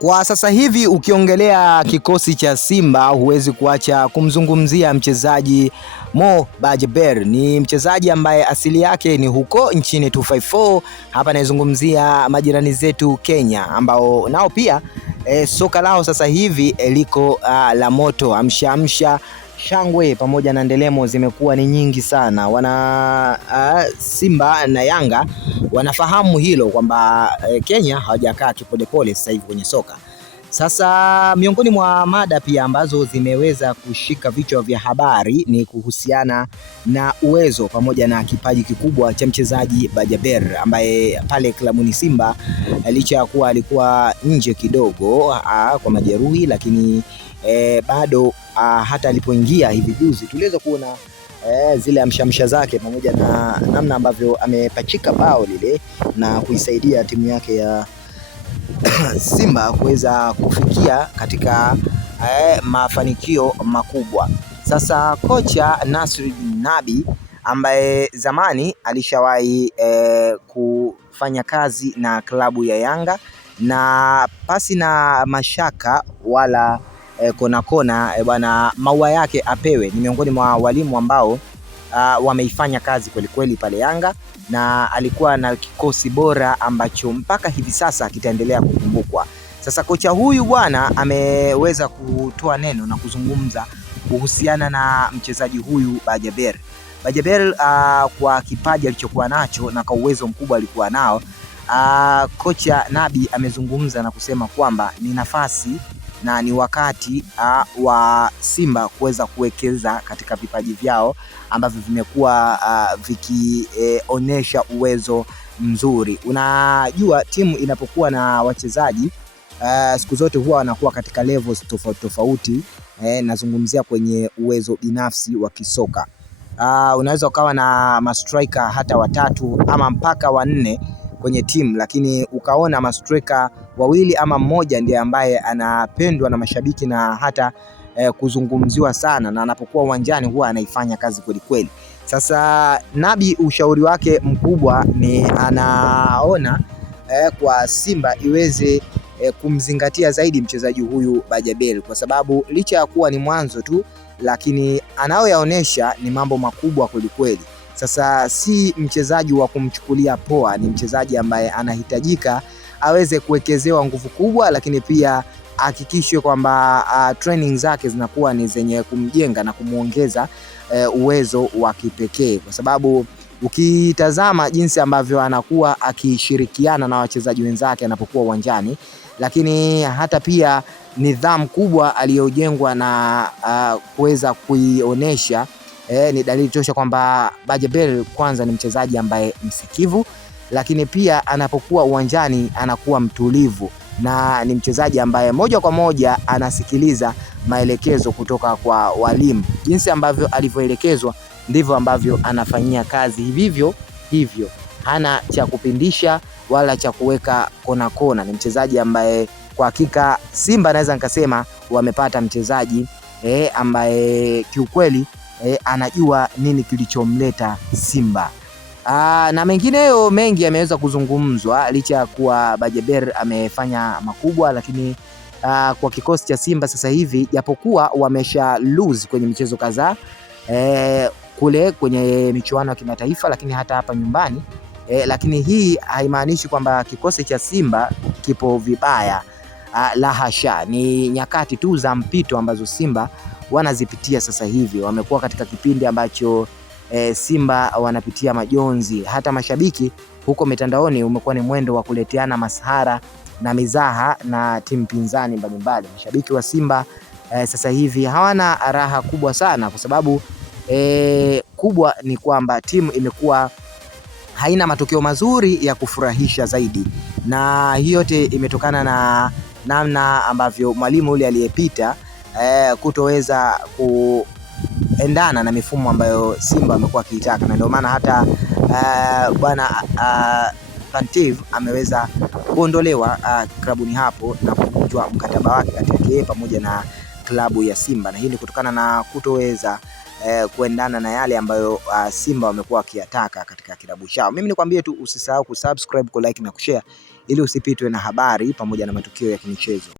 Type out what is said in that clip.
Kwa sasa hivi ukiongelea kikosi cha Simba huwezi kuacha kumzungumzia mchezaji Mo Bajaber. Ni mchezaji ambaye asili yake ni huko nchini 254. Hapa naizungumzia majirani zetu Kenya, ambao nao pia soka lao sasa hivi liko la moto. Amsha shangwe pamoja na ndelemo zimekuwa ni nyingi sana. Simba na Yanga wanafahamu hilo kwamba Kenya hawajakaa kipolepole sasa hivi kwenye soka. Sasa miongoni mwa mada pia ambazo zimeweza kushika vichwa vya habari ni kuhusiana na uwezo pamoja na kipaji kikubwa cha mchezaji Bajaber, ambaye pale klabuni Simba licha ya kuwa alikuwa nje kidogo kwa majeruhi, lakini bado hata alipoingia hivi juzi tuliweza kuona zile amshamsha zake pamoja na namna ambavyo amepachika bao lile na kuisaidia timu yake ya Simba kuweza kufikia katika mafanikio makubwa. Sasa kocha Nasri Nabi ambaye zamani alishawahi kufanya kazi na klabu ya Yanga, na pasi na mashaka wala kona bwana, maua yake apewe. Ni miongoni mwa walimu ambao wameifanya kazi kweli pale Yanga, na alikuwa na kikosi bora ambacho mpaka hivi sasa kitaendelea kukumbukwa. Sasa kocha huyu bwana ameweza kutoa neno na kuzungumza kuhusiana na mchezaji huyu Bajaber. Bajaber kwa kipaji alichokuwa nacho na kwa uwezo mkubwa alikuwa nao, kocha Nabi amezungumza na kusema kwamba ni nafasi na ni wakati wa Simba kuweza kuwekeza katika vipaji vyao ambavyo vimekuwa vikionyesha uwezo mzuri. Unajua timu inapokuwa na wachezaji siku zote huwa wanakuwa katika levels tofauti. Nazungumzia kwenye uwezo binafsi wa kisoka. Unaweza ukawa na mastrika hata watatu ama mpaka wanne kwenye timu, lakini ukaona mastrika wawili ama mmoja ndiye ambaye anapendwa na mashabiki na hata kuzungumziwa sana, na anapokuwa uwanjani huwa anaifanya kazi kweli. Sasa Nabi ushauri wake mkubwa ni anaona kwa Simba iweze kumzingatia zaidi mchezaji huyu Bajaber, kwa sababu licha ya kuwa ni mwanzo tu, lakini anayoyaonesha ni mambo makubwa kweli. Sasa si mchezaji wa kumchukulia poa, ni mchezaji ambaye anahitajika aweze kuwekezewa nguvu kubwa, lakini pia hakikishe kwamba training zake zinakuwa ni zenye kumjenga na kumuongeza uwezo wa kipekee, kwa sababu ukitazama jinsi ambavyo anakuwa akishirikiana na wachezaji wenzake anapokuwa uwanjani, lakini hata pia nidhamu kubwa aliyojengwa na kuweza kuionesha ni dalili tosha kwamba Bajaber kwanza ni mchezaji ambaye msikivu, lakini pia anapokuwa uwanjani anakuwa mtulivu, na ni mchezaji ambaye moja kwa moja anasikiliza maelekezo kutoka kwa walimu. Jinsi ambavyo alivyoelekezwa ndivyo ambavyo anafanyia kazi hivyo. Hana cha kupindisha wala cha kuweka kona. Ni mchezaji ambaye kwa hakika Simba naweza nikasema wamepata mchezaji ambaye kiukweli anajua nini kilichomleta Simba. Na mengineyo mengi yameweza kuzungumzwa licha ya kuwa Bajaber amefanya makubwa, lakini kwa kikosi cha Simba sasa hivi japokuwa wamesha lose kwenye michezo kadhaa kule kwenye michuano ya kimataifa, lakini hata hapa nyumbani lakini hii haimaanishi kwamba kikosi cha Simba kipo vibaya. La hasha, ni nyakati tu za mpito ambazo Simba wanazipitia sasa hivi. Wamekuwa katika kipindi ambacho Simba wanapitia majonzi. Hata mashabiki huko mitandaoni umekuwa ni mwendo wa kuleteana masahara na mizaha na timu pinzani mbalimbali. Mashabiki wa Simba sasa hivi hawana raha kubwa sana, kwa sababu kubwa ni kwamba timu imekuwa haina matokeo mazuri ya kufurahisha zaidi, na hiyo yote imetokana na namna ambavyo mwalimu yule aliyepita kutoweza kuendana na mifumo ambayo Simba amekuwa akiitaka, na ndio maana hata bwana Pantev ameweza kuondolewa klabuni hapo na kuvunjwa mkataba wake kati yake pamoja na klabu ya Simba, na hii ni kutokana na kutoweza kuendana na yale ambayo Simba wamekuwa wakiyataka katika kilabu chao. Mimi nikwambie tu usisahau kusubscribe, kulike na kushare ili usipitwe na habari pamoja na matukio ya kimichezo.